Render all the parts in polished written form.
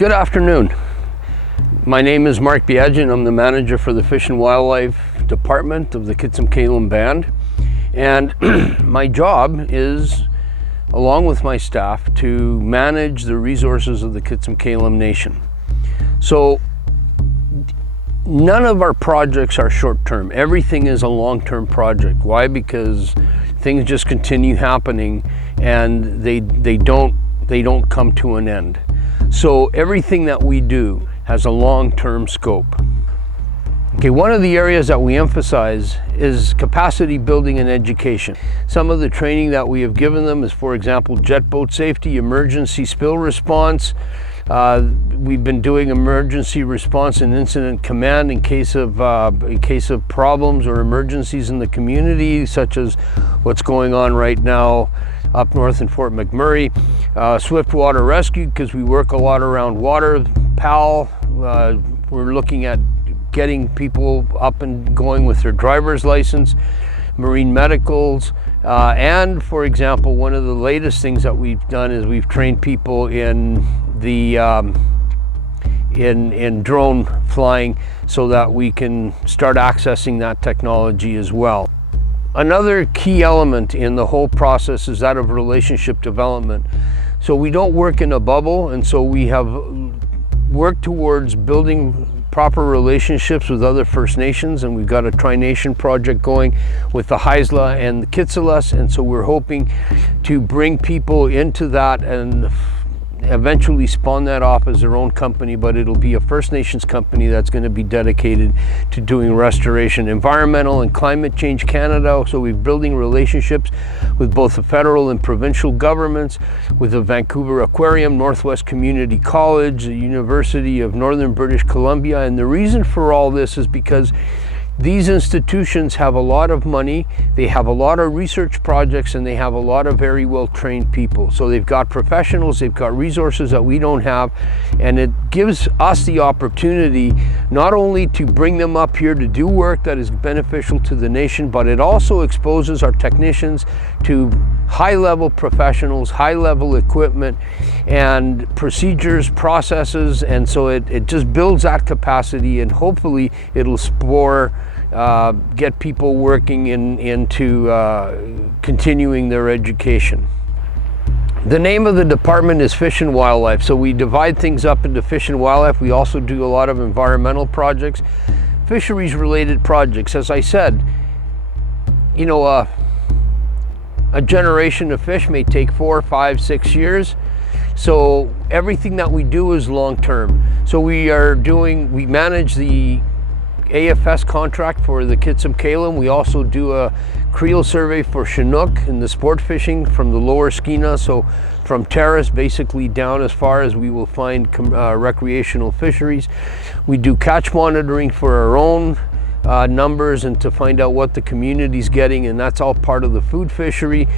Good afternoon. My name is Mark Biagi and I'm the manager for the Fish and Wildlife Department of the Kitsumkalum Band. And my job is, along with my staff, to manage the resources of the Kitsumkalum Nation. So none of our projects are short-term. Everything is a long-term project. Why? Because things just continue happening and they don't come to an end. So everything that we do has a long-term scope. Okay, one of the areas that we emphasize is capacity building and education. Some of the training that we have given them is, for example, jet boat safety, emergency spill response. We've been doing emergency response and incident command in case of problems or emergencies in the community, such as what's going on right now up north in Fort McMurray. Swift water rescue, because we work a lot around water. PAL, we're looking at getting people up and going with their driver's license. Marine medicals, and for example, one of the latest things that we've done is we've trained people in the in drone flying so that we can start accessing that technology as well. Another key element in the whole process is that of relationship development. So we don't work in a bubble, and so we have worked towards building proper relationships with other First Nations, and we've got a Tri-Nation project going with the Haisla and the Kitsulas, and so we're hoping to bring people into that and eventually spawn that off as their own company, but it'll be a First Nations company that's going to be dedicated to doing restoration, environmental and climate change Canada. So we're building relationships with both the federal and provincial governments, with the Vancouver Aquarium, Northwest Community College, the University of Northern British Columbia. And the reason for all this is because these institutions have a lot of money, they have a lot of research projects, and they have a lot of very well-trained people. So they've got professionals, they've got resources that we don't have, and it gives us the opportunity not only to bring them up here to do work that is beneficial to the nation, but it also exposes our technicians to high-level professionals, high-level equipment, and procedures, processes, and so it just builds that capacity, and hopefully it'll spur get people working into continuing their education. The name of the department is Fish and Wildlife. So we divide things up into fish and wildlife. We also do a lot of environmental projects, fisheries related projects. As I said, you know, a generation of fish may take 4, 5, 6 years. So everything that we do is long term. So we manage the AFS contract for the Kitsumkalum. We also do a creel survey for Chinook in the sport fishing from the lower Skeena, so from Terrace basically down as far as we will find recreational fisheries. We do catch monitoring for our own numbers and to find out what the community's getting, and that's all part of the food fishery.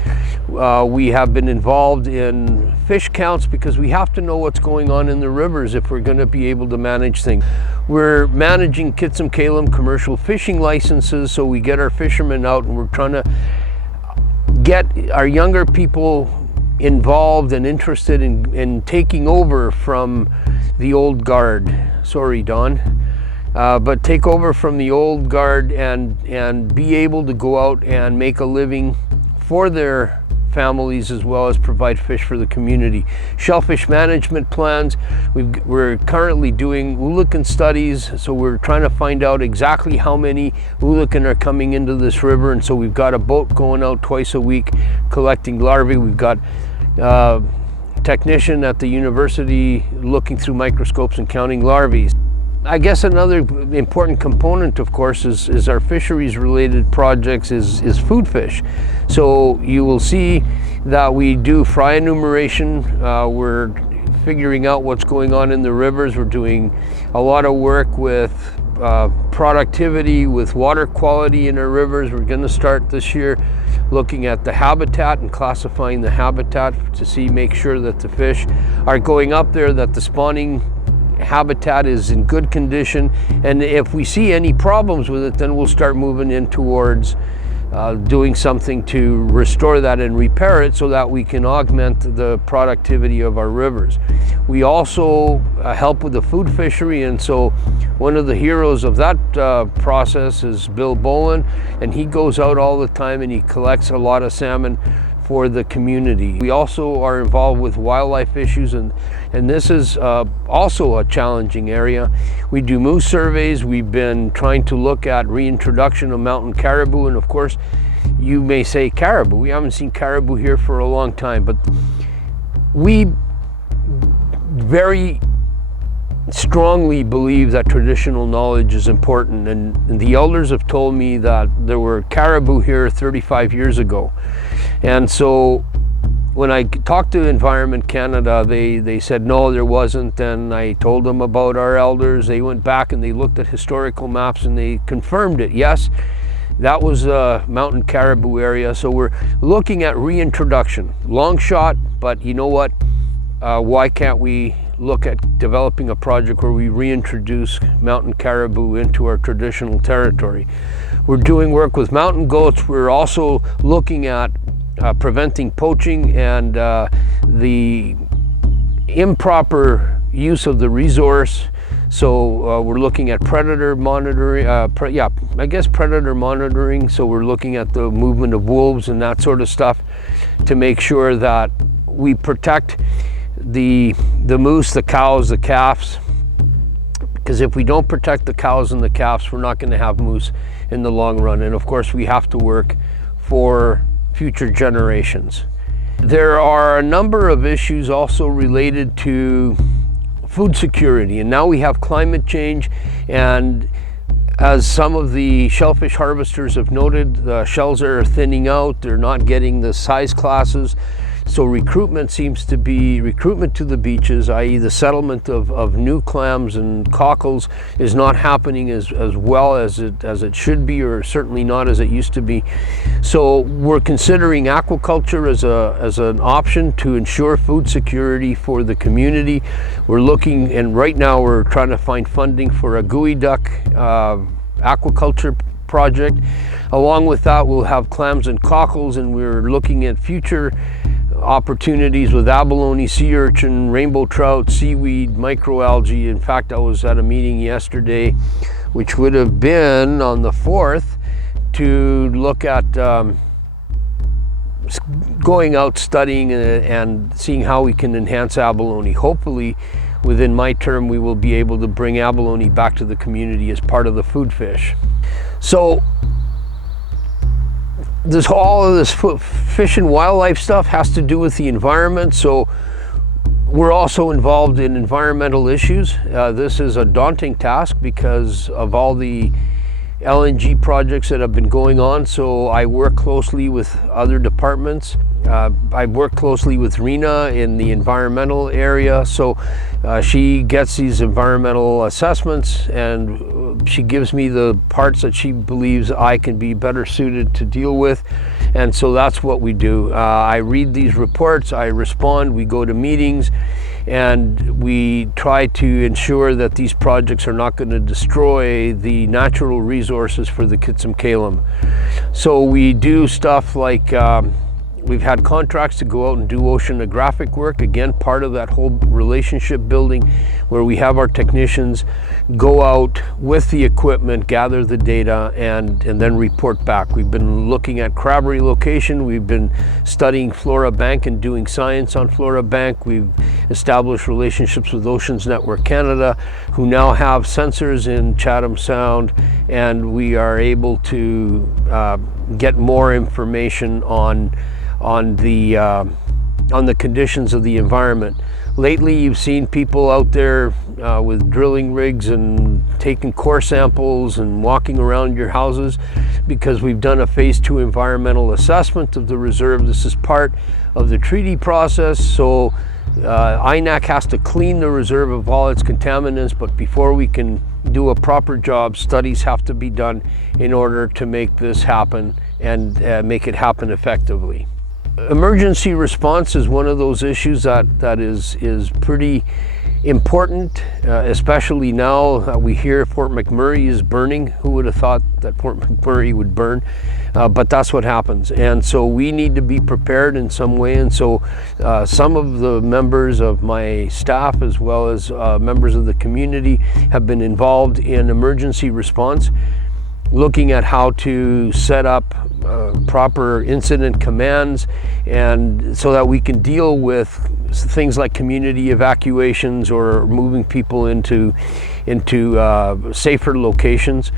We have been involved in fish counts because we have to know what's going on in the rivers if we're going to be able to manage things. We're managing Kitsumkalum commercial fishing licenses, so we get our fishermen out and we're trying to get our younger people involved and interested in taking over from the old guard. Sorry, Don. But take over from the old guard and be able to go out and make a living for their families as well as provide fish for the community. Shellfish management plans. We're currently doing oolakan studies, so we're trying to find out exactly how many oolakan are coming into this river, and so we've got a boat going out twice a week collecting larvae. We've got technician at the university looking through microscopes and counting larvae. I guess another important component, of course, is our fisheries related projects is food fish. So you will see that we do fry enumeration. We're figuring out what's going on in the rivers. We're doing a lot of work with productivity, with water quality in our rivers. We're going to start this year looking at the habitat and classifying the habitat to make sure that the fish are going up there, that the spawning habitat is in good condition, and if we see any problems with it, then we'll start moving in towards doing something to restore that and repair it so that we can augment the productivity of our rivers. We also help with the food fishery, and so one of the heroes of that process is Bill Bowen, and he goes out all the time and he collects a lot of salmon for the community. We also are involved with wildlife issues, and this is also a challenging area. We do moose surveys. We've been trying to look at reintroduction of mountain caribou, and of course you may say caribou. We haven't seen caribou here for a long time, but we very strongly believe that traditional knowledge is important, and the elders have told me that there were caribou here 35 years ago. And so when I talked to Environment Canada, they said no, there wasn't, and I told them about our elders. They went back and they looked at historical maps and they confirmed it. Yes, that was a mountain caribou area. So we're looking at reintroduction. Long shot, but you know what? Why can't we look at developing a project where we reintroduce mountain caribou into our traditional territory? We're doing work with mountain goats. We're also looking at preventing poaching and the improper use of the resource. So we're looking at predator monitoring, predator monitoring. So we're looking at the movement of wolves and that sort of stuff to make sure that we protect the moose, the cows, the calves, because if we don't protect the cows and the calves, we're not going to have moose in the long run. And of course we have to work for future generations. There are a number of issues also related to food security, and now we have climate change, and as some of the shellfish harvesters have noted, the shells are thinning out, they're not getting the size classes. So recruitment to the beaches, i.e. the settlement of new clams and cockles, is not happening as well as it should be, or certainly not as it used to be. So we're considering aquaculture as an option to ensure food security for the community. We're looking, and right now we're trying to find funding for a gooey duck aquaculture project. Along with that, we'll have clams and cockles, and we're looking at future opportunities with abalone, sea urchin, rainbow trout, seaweed, microalgae. In fact, I was at a meeting yesterday, which would have been on the 4th, to look at going out studying and seeing how we can enhance abalone. Hopefully, within my term, we will be able to bring abalone back to the community as part of the food fish. So all of this fish and wildlife stuff has to do with the environment. So we're also involved in environmental issues. This is a daunting task because of all the LNG projects that have been going on. So I work closely with other departments. I work closely with Rena in the environmental area. So she gets these environmental assessments and she gives me the parts that she believes I can be better suited to deal with. And so that's what we do. I read these reports, I respond, we go to meetings, and we try to ensure that these projects are not going to destroy the natural resources for the Kitsumkalum. So we do stuff like we've had contracts to go out and do oceanographic work, again part of that whole relationship building, where we have our technicians go out with the equipment, gather the data, and then report back. We've been looking at crab relocation, we've been studying Flora Bank and doing science on Flora Bank. We've established relationships with Oceans Network Canada, who now have sensors in Chatham Sound, and we are able to get more information on the conditions of the environment. Lately, you've seen people out there with drilling rigs and taking core samples and walking around your houses, because we've done a phase 2 environmental assessment of the reserve. This is part of the treaty process. So INAC has to clean the reserve of all its contaminants, but before we can do a proper job, studies have to be done in order to make this happen and make it happen effectively. Emergency response is one of those issues that is pretty important, especially now that we hear Fort McMurray is burning. Who would have thought that Fort McMurray would burn? But that's what happens. And so we need to be prepared in some way. And so some of the members of my staff, as well as members of the community, have been involved in emergency response, looking at how to set up proper incident commands, and so that we can deal with things like community evacuations or moving people into safer locations.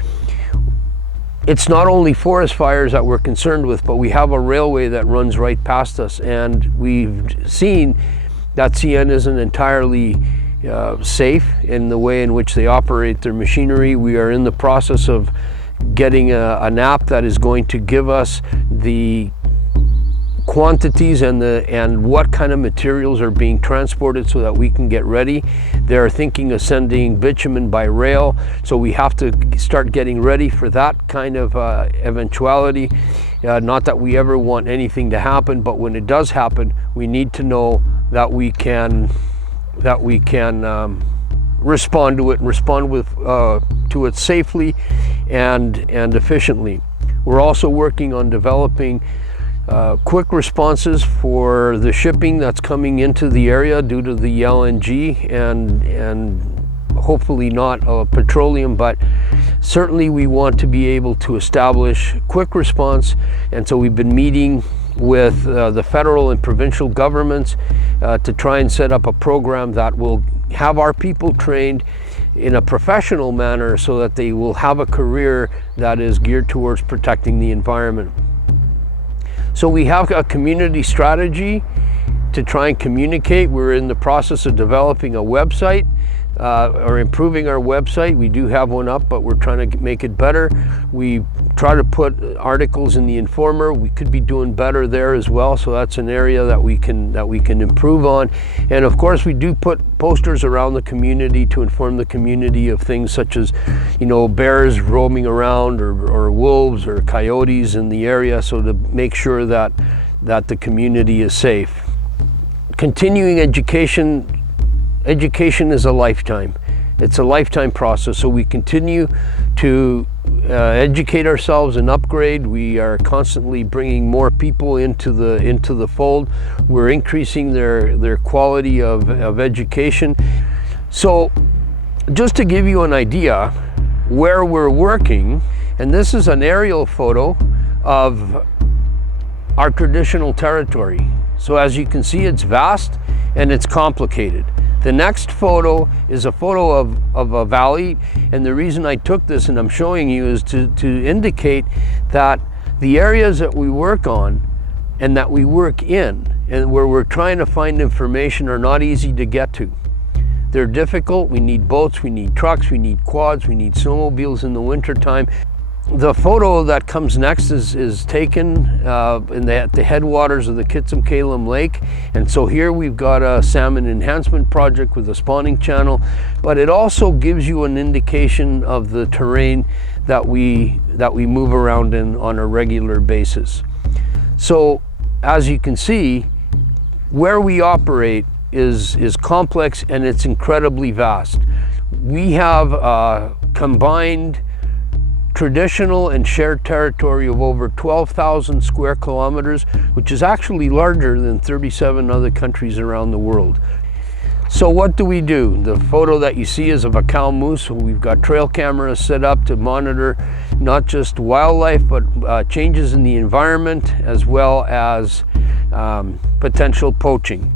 It's not only forest fires that we're concerned with, but we have a railway that runs right past us, and we've seen that Ts'msyen isn't entirely safe in the way in which they operate their machinery. We are in the process of getting an app that is going to give us the quantities and what kind of materials are being transported so that we can get ready. They're thinking of sending bitumen by rail, so we have to start getting ready for that kind of eventuality. Not that we ever want anything to happen, but when it does happen, we need to know that we can respond to it, and respond to it safely and efficiently. We're also working on developing quick responses for the shipping that's coming into the area due to the LNG and hopefully not petroleum, but certainly we want to be able to establish quick response. And so we've been meeting with the federal and provincial governments to try and set up a program that will have our people trained in a professional manner so that they will have a career that is geared towards protecting the environment. So we have a community strategy to try and communicate. We're in the process of developing a website or improving our website. We do have one up, but we're trying to make it better. We try to put articles in the Informer. We could be doing better there as well, so that's an area that we can improve on. And of course, we do put posters around the community to inform the community of things such as, bears roaming around or wolves or coyotes in the area, so to make sure that the community is safe. Continuing education is a lifetime. It's a lifetime process, so we continue to educate ourselves and upgrade. We are constantly bringing more people into the fold. We're increasing their quality of education. So just to give you an idea where we're working, and this is an aerial photo of our traditional territory. So as you can see, it's vast and it's complicated. The next photo is a photo of a valley, and the reason I took this and I'm showing you is to indicate that the areas that we work on and that we work in and where we're trying to find information are not easy to get to. They're difficult. We need boats, we need trucks, we need quads, we need snowmobiles in the wintertime. The photo that comes next is taken at the headwaters of the Kitsumkalum Lake, and so here we've got a salmon enhancement project with a spawning channel, but it also gives you an indication of the terrain that we move around in on a regular basis. So as you can see, where we operate is complex and it's incredibly vast. We have combined traditional and shared territory of over 12,000 square kilometers, which is actually larger than 37 other countries around the world. So what do we do? The photo that you see is of a cow moose. We've got trail cameras set up to monitor not just wildlife, but changes in the environment, as well as potential poaching.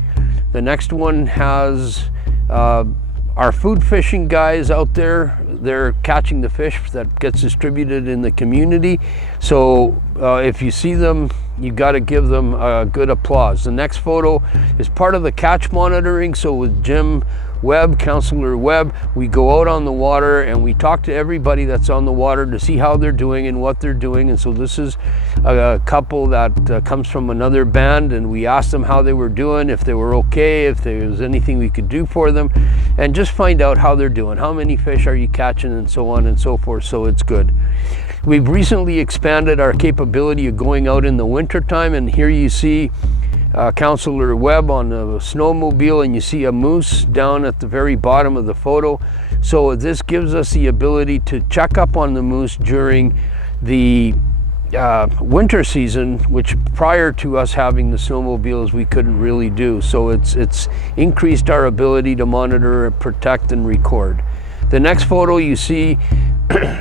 The next one has our food fishing guys out there. They're catching the fish that gets distributed in the community. So if you see them, you got to give them a good applause. The next photo is part of the catch monitoring. So with Jim Webb, Councillor Webb, we go out on the water and we talk to everybody that's on the water to see how they're doing and what they're doing. And so this is a couple that comes from another band, and we asked them how they were doing, if they were okay, if there was anything we could do for them, and just find out how they're doing. How many fish are you catching, and so on and so forth. So it's good. We've recently expanded our capability of going out in the wintertime, and here you see Councillor Webb on the snowmobile, and you see a moose down at the very bottom of the photo. So this gives us the ability to check up on the moose during the winter season, which prior to us having the snowmobiles we couldn't really do. So it's increased our ability to monitor, protect, and record. The next photo, you see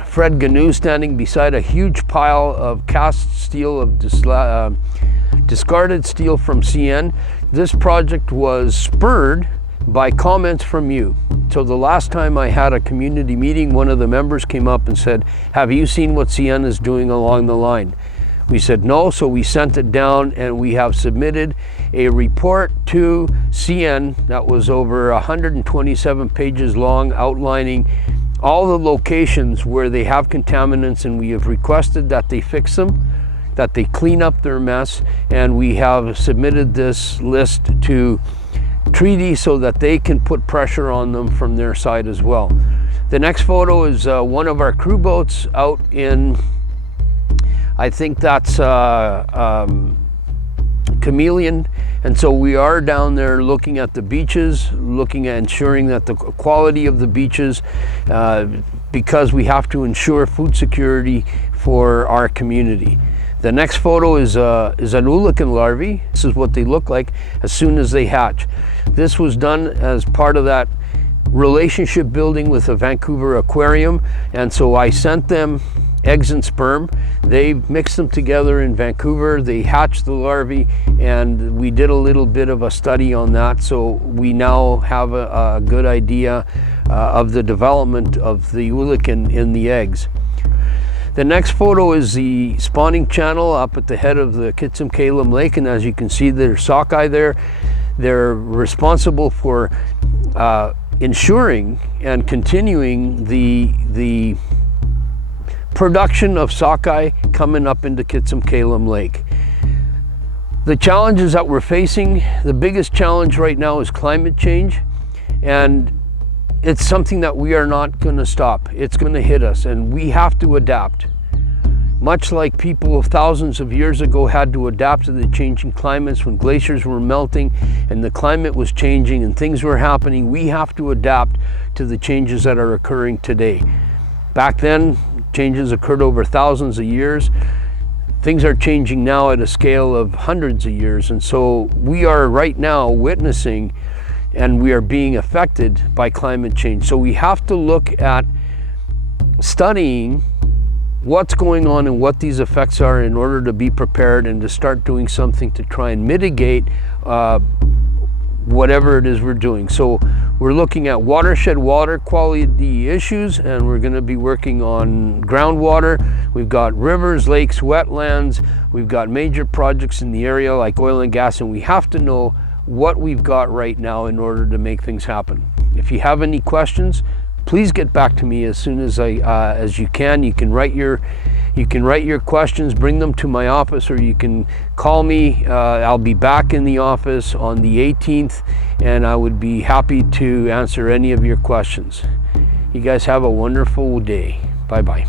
Fred Ganu standing beside a huge pile of cast steel, of discarded steel from Ts'msyen. This project was spurred by comments from you. So the last time I had a community meeting, one of the members came up and said, have you seen what Ts'msyen is doing along the line? We said no, so we sent it down, and we have submitted a report to Ts'msyen that was over 127 pages long, outlining all the locations where they have contaminants, and we have requested that they fix them, that they clean up their mess, and we have submitted this list to Treaty so that they can put pressure on them from their side as well. The next photo is one of our crew boats out in, I think that's Chameleon, and so we are down there looking at the beaches, looking at ensuring that the quality of the beaches, because we have to ensure food security for our community. The next photo is an Ulican larvae. This is what they look like as soon as they hatch. This was done as part of that relationship building with the Vancouver Aquarium, and so I sent them eggs and sperm. They mixed them together in Vancouver, they hatched the larvae, and we did a little bit of a study on that, so we now have a good idea of the development of the Ulican in the eggs. The next photo is the spawning channel up at the head of the Kitsumkalum Lake, and as you can see, there's sockeye there. They're responsible for ensuring and continuing the production of sockeye coming up into Kitsumkalum Lake. The challenges that we're facing, the biggest challenge right now is climate change, and it's something that we are not going to stop. It's going to hit us, and we have to adapt. Much like people thousands of years ago had to adapt to the changing climates when glaciers were melting and the climate was changing and things were happening, we have to adapt to the changes that are occurring today. Back then, changes occurred over thousands of years. Things are changing now at a scale of hundreds of years, and so we are right now witnessing and we are being affected by climate change. So we have to look at studying what's going on and what these effects are in order to be prepared and to start doing something to try and mitigate whatever it is we're doing. So we're looking at watershed water quality issues, and we're going to be working on groundwater. We've got rivers, lakes, wetlands. We've got major projects in the area like oil and gas, and we have to know what we've got right now in order to make things happen. If you have any questions, please get back to me as soon as you can. You can write your questions, bring them to my office, or you can call me. I'll be back in the office on the 18th, and I would be happy to answer any of your questions. You guys have a wonderful day. Bye-bye.